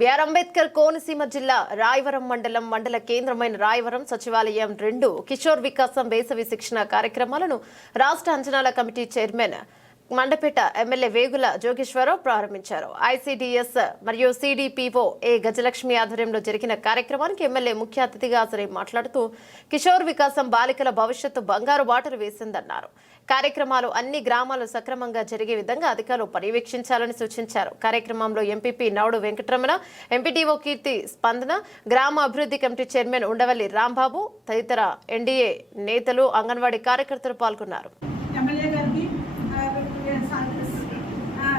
BR Ambedkar Konaseema జిల్లా రాయవరం మండల కేంద్రమైన రాయవరం సచివాలయం 2 కిషోర్ వికాసం వేసవి శిక్షణ కార్యక్రమాలను రాష్ట్ర అంచనాల committee chairman Mandapeta MLA Vegulla Jogeswararao ప్రారంభించారు. ఐసీడీఎస్ మరియు సిడిపిఓ ఏ గజలక్ష్మి ఆధ్వర్యంలో జరిగిన కార్యక్రమానికి ఎమ్మెల్యే ముఖ్య అతిథిగా హాజరై మాట్లాడుతూ కిషోర్ వికాసం బాలికల భవిష్యత్తు బంగారు బాటలు వేసిందన్నారు. కార్యక్రమాలు అన్ని గ్రామాలు సక్రమంగా జరిగే విధంగా అధికారులు పర్యవేక్షించాలని సూచించారు. కార్యక్రమంలో ఎంపీపీ నౌడు వెంకటరమణ, ఎంపీటీఓ కీర్తి స్పందన, గ్రామ అభివృద్ధి కమిటీ చైర్మన్ ఉండవల్లి రాంబాబు తదితర ఎన్డీఏ నేతలు, అంగన్వాడీ కార్యకర్తలు పాల్గొన్నారు.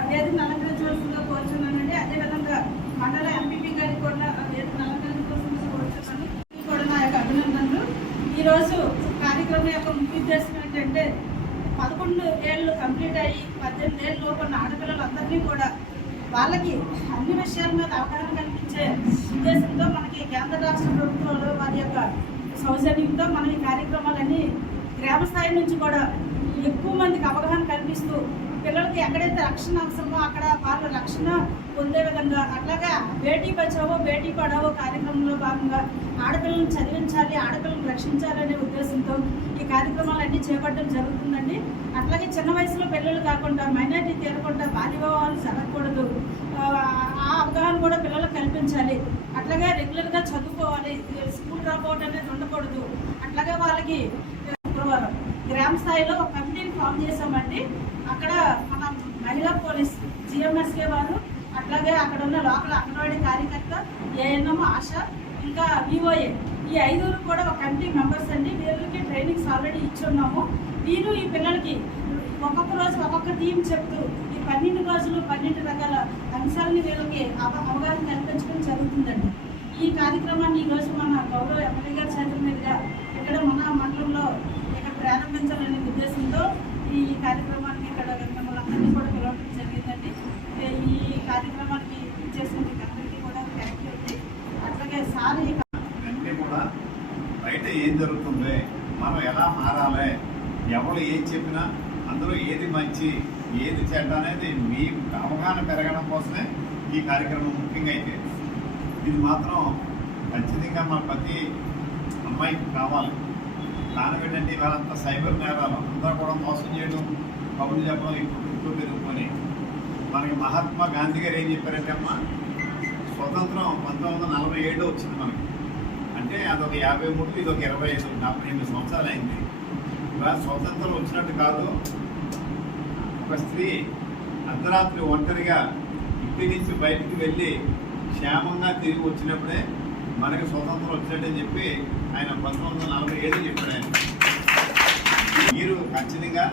వేదికను అలంకరించవలసిందిగా కోరుచున్నానండి. అదేవిధంగా మండల ఎంపీపీ గారికి కూడా వేదికను అలంకరించవలసిందిగా కోరుచున్నాను. కూడా నా యొక్క అభినందనలు. ఈరోజు కార్యక్రమం యొక్క ముఖ్య ఉద్దేశం ఏంటంటే 11 ఏళ్ళు కంప్లీట్ అయ్యి 18 ఏళ్ళ లోపు ఉన్న ఆడపిల్లలందరినీ కూడా వాళ్ళకి అన్ని విషయాల మీద అవగాహన కల్పించే ఉద్దేశంతో మనకి కేంద్ర రాష్ట్ర ప్రభుత్వాలు వారి యొక్క సౌజన్యంతో మనం ఈ కార్యక్రమాలన్నీ గ్రామ స్థాయి నుంచి కూడా ఎక్కువ మందికి అవగాహన కల్పిస్తూ పిల్లలకి ఎక్కడైతే రక్షణ అవసరమో అక్కడ వాళ్ళ రక్షణ పొందే విధంగా, అట్లాగే బేటీ బచావో బేటీ పడావో కార్యక్రమంలో భాగంగా ఆడపిల్లలను చదివించాలి, ఆడపిల్లలను రక్షించాలనే ఉద్దేశంతో ఈ కార్యక్రమాలన్నీ చేపట్టడం జరుగుతుందండి. అట్లాగే చిన్న వయసులో పిల్లలు కాకుండా మైనారిటీ తీరకుండా బాల్య వివాహాలు జరగకూడదు, ఆ అవగాహన కూడా పిల్లలకు కల్పించాలి. అట్లాగే రెగ్యులర్గా చదువుకోవాలి, స్కూల్ డ్రాప్ అవుట్ అనేది ఉండకూడదు. అట్లాగే వాళ్ళకి శుక్రవారం గ్రామ స్థాయిలో ఒక కమిటీని ఫామ్ చేసామండి. అక్కడ మన మహిళా పోలీస్ జిఎంఎస్కే వారు, అట్లాగే అక్కడ ఉన్న లోకల్ అంగన్వాడీ కార్యకర్త, ఏఎన్ఎం, ఆశ, ఇంకా విఓఏ, ఈ 5 కూడా ఒక కమిటీ మెంబర్స్ అండి. వీళ్ళకి ట్రైనింగ్స్ ఆల్రెడీ ఇచ్చున్నాము. వీరు ఈ పిల్లలకి ఒక్కొక్క రోజు ఒక్కొక్క థీమ్ చెప్తూ ఈ 12 రోజులు 12 రకాల అంశాలని వీళ్ళకి అవగాహన కల్పించడం జరుగుతుందండి. ఈ కార్యక్రమాన్ని ఈరోజు మన గౌరవ ఎమ్మెల్యే గారి చేతుల మీదుగా ఇక్కడ మన మండలంలో ఇక్కడ ప్రారంభించాలనే ఉద్దేశంతో ఈ కార్యక్రమాన్ని ఇక్కడ మిమ్మల్ని అందరినీ కూడా పిలవడం జరిగిందండి. ఈ కార్యక్రమానికి చేసిన అందరికీ కూడా థ్యాంక్ యూ అండి. అట్లాగే సార్ అన్నీ కూడా బయట ఏం జరుగుతుంది, మనం ఎలా మారాలి, ఎవరు ఏం చెప్పినా అందులో ఏది మంచి ఏది చెడ్డ అనేది మీ అవగాహన పెరగడం కోసమే ఈ కార్యక్రమం ముఖ్యంగా అయితే. ఇది మాత్రం ఖచ్చితంగా మన ప్రతి అమ్మాయికి కావాలి. కారణం ఏంటంటే వాళ్ళంతా సైబర్ నేరాలు అందరూ కూడా మోసం చేయడం, కబుర్లు చెప్పడం ఇప్పుడు పెరుగుకొని. మనకి మహాత్మా గాంధీ గారు ఏం చెప్పారంటే అమ్మ, స్వతంత్రం 1947 వచ్చింది మనకి. అంటే అదొక 53, ఇదొక 25, 48 సంవత్సరాలు అయింది. ఇవాళ స్వతంత్రం వచ్చినట్టు కాదు. ఒక స్త్రీ అర్ధరాత్రి ఒంటరిగా ఇంటి నుంచి బయటికి వెళ్ళి క్షేమంగా తిరిగి వచ్చినప్పుడే మనకి స్వతంత్రం వచ్చినట్టని చెప్పి ఆయన 1947 చెప్పాడు. ఆయన మీరు ఖచ్చితంగా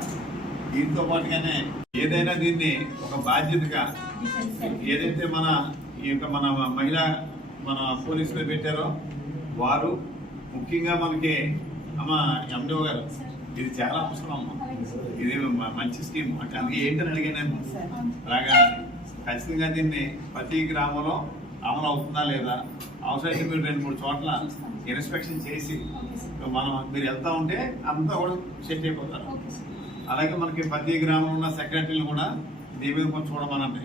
దీంతో పాటుగానే ఏదైనా దీన్ని ఒక బాధ్యతగా ఏదైతే ఈ యొక్క మన పోలీసులు పెట్టారో వారు ముఖ్యంగా మనకి ఎండిఓ గారు, ఇది చాలా అవసరం అమ్మ, ఇది మంచి స్కీమ్ అంటే అందుకే ఏంటని అడిగాను. అలాగా ఖచ్చితంగా దీన్ని ప్రతి గ్రామంలో అమలు అవుతుందా లేదా, అవసరమైతే మీరు 2-3 చోట్ల ఇన్స్పెక్షన్ చేసి మీరు వెళ్తా ఉంటే అంతా కూడా సెట్ అయిపోతారు. అలాగే మనకి ప్రతి గ్రామంలో ఉన్న సెక్రటరీలు కూడా దీని మీద కొంచెం చూడమనండి.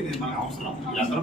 ఇది మనకు అవసరం.